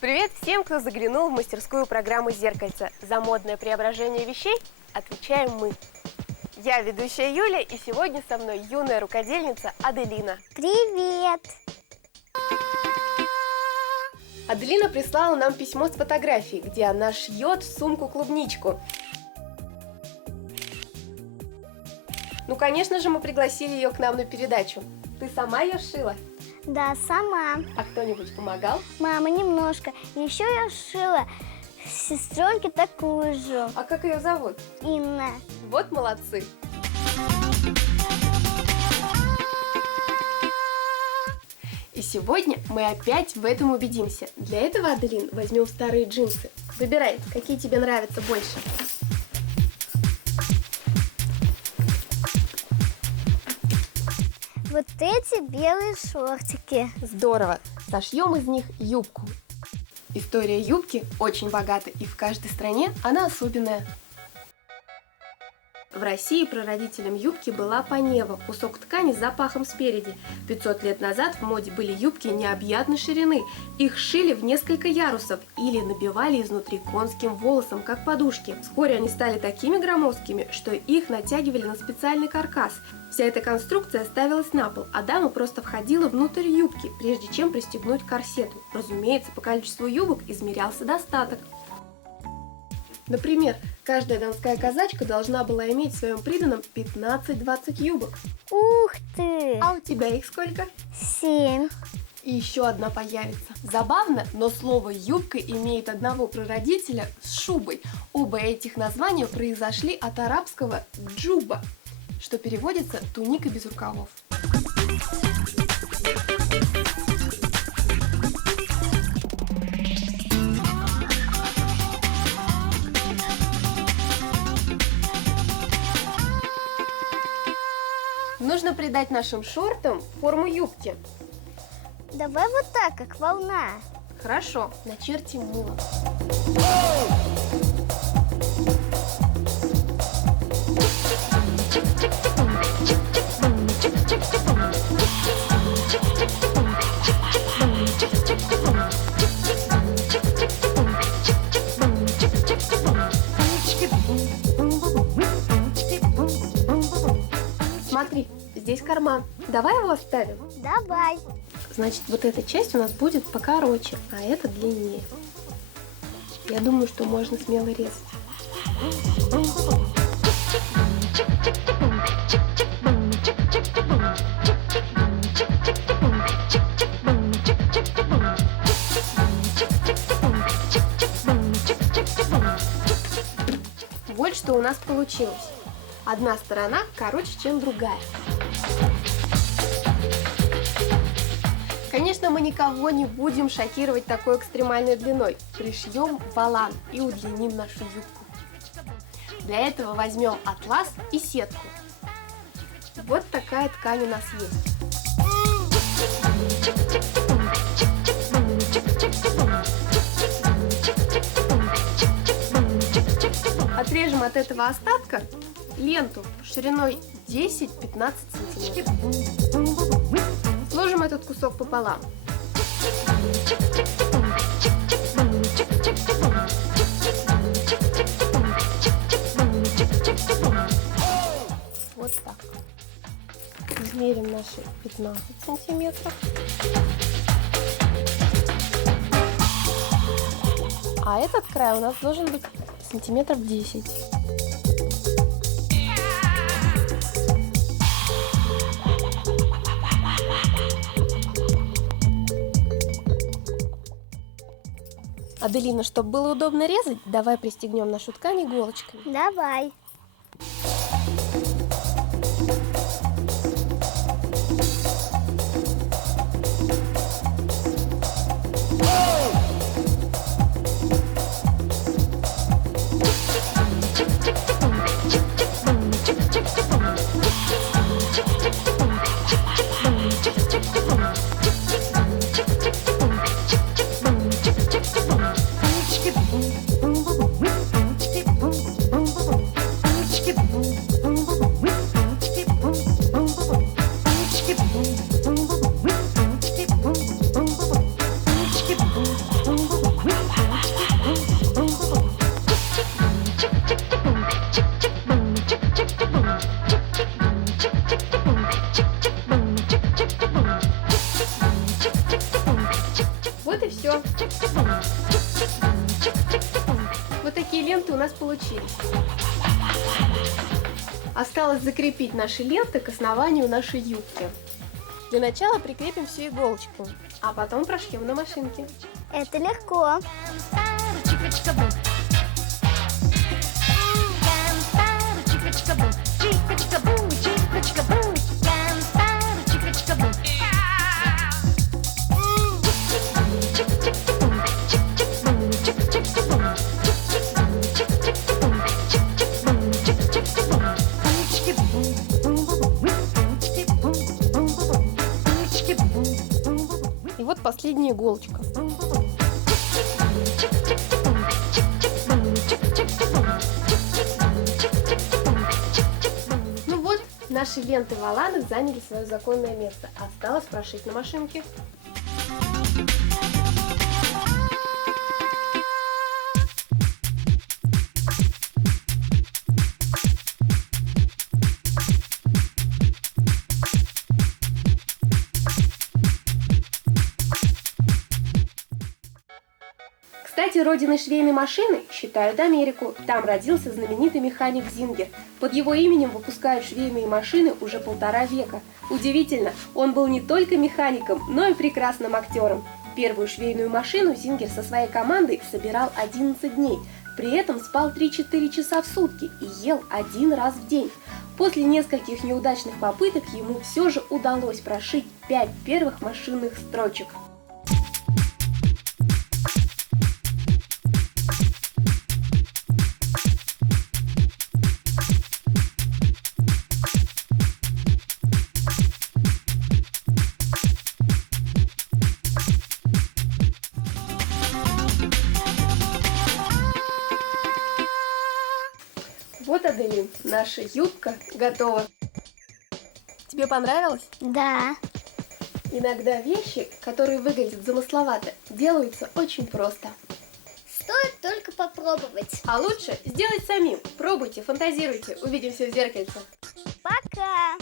Привет всем, кто заглянул в мастерскую программы «Зеркальце». За модное преображение вещей отвечаем мы. Я ведущая Юля, и сегодня со мной юная рукодельница Аделина. Привет! Аделина прислала нам письмо с фотографией, где она шьет сумку-клубничку. Ну, конечно же, мы пригласили ее к нам на передачу. Ты сама ее шила? Да, сама. А кто-нибудь помогал? Мама, немножко. Еще я шила сестренке такую же. А как ее зовут? Инна. Вот молодцы! И сегодня мы опять в этом убедимся. Для этого, Аделин, возьмем старые джинсы. Выбирай, какие тебе нравятся больше. Вот эти белые шортики. Здорово! Сошьем из них юбку. История юбки очень богата, и в каждой стране она особенная. В России прародителем юбки была панева, кусок ткани с запахом спереди. 500 лет назад в моде были юбки необъятной ширины. Их шили в несколько ярусов или набивали изнутри конским волосом, как подушки. Вскоре они стали такими громоздкими, что их натягивали на специальный каркас. Вся эта конструкция ставилась на пол, а дама просто входила внутрь юбки, прежде чем пристегнуть к корсету. Разумеется, по количеству юбок измерялся достаток. Например, каждая донская казачка должна была иметь в своем приданом 15-20 юбок. Ух ты! А у тебя их сколько? 7. И еще одна появится. Забавно, но слово «юбка» имеет одного прародителя с шубой. Оба этих названия произошли от арабского «джуба», что переводится «туника без рукавов». Нужно придать нашим шортам форму юбки. Давай вот так, как волна. Хорошо, начертим мылом. Смотри, здесь карман. Давай его оставим. Давай. Значит, вот эта часть у нас будет покороче, а эта длиннее. Я думаю, что можно смело резать. Вот что у нас получилось. Одна сторона короче, чем другая. Конечно, мы никого не будем шокировать такой экстремальной длиной. Пришьем волан и удлиним нашу юбку. Для этого возьмем атлас и сетку. Вот такая ткань у нас есть. Отрежем от этого остатка ленту шириной 10-15 сантиметров. Сложим этот кусок пополам. Вот так. Измерим наши 15 сантиметров. А этот край у нас должен быть сантиметров 10. Аделина, чтобы было удобно резать, давай пристегнем нашу ткань иголочками. Давай. все. Вот такие ленты у нас получились. Осталось закрепить наши ленты к основанию нашей юбки. Для начала прикрепим все иголочками, а потом прошьем на машинке. Это легко. И вот последняя иголочка. Ну вот, наши ленты воланы заняли свое законное место. Осталось прошить на машинке. Кстати, родиной швейной машины считают Америку. Там родился знаменитый механик Зингер. Под его именем выпускают швейные машины уже 1,5 века. Удивительно, он был не только механиком, но и прекрасным актером. Первую швейную машину Зингер со своей командой собирал 11 дней. При этом спал 3-4 часа в сутки и ел 1 раз в день. После нескольких неудачных попыток ему все же удалось прошить 5 первых машинных строчек. Вот, Аделин, наша юбка готова. Тебе понравилось? Да. Иногда вещи, которые выглядят замысловато, делаются очень просто. Стоит только попробовать. А лучше сделать самим. Пробуйте, фантазируйте. Увидимся в зеркальце. Пока!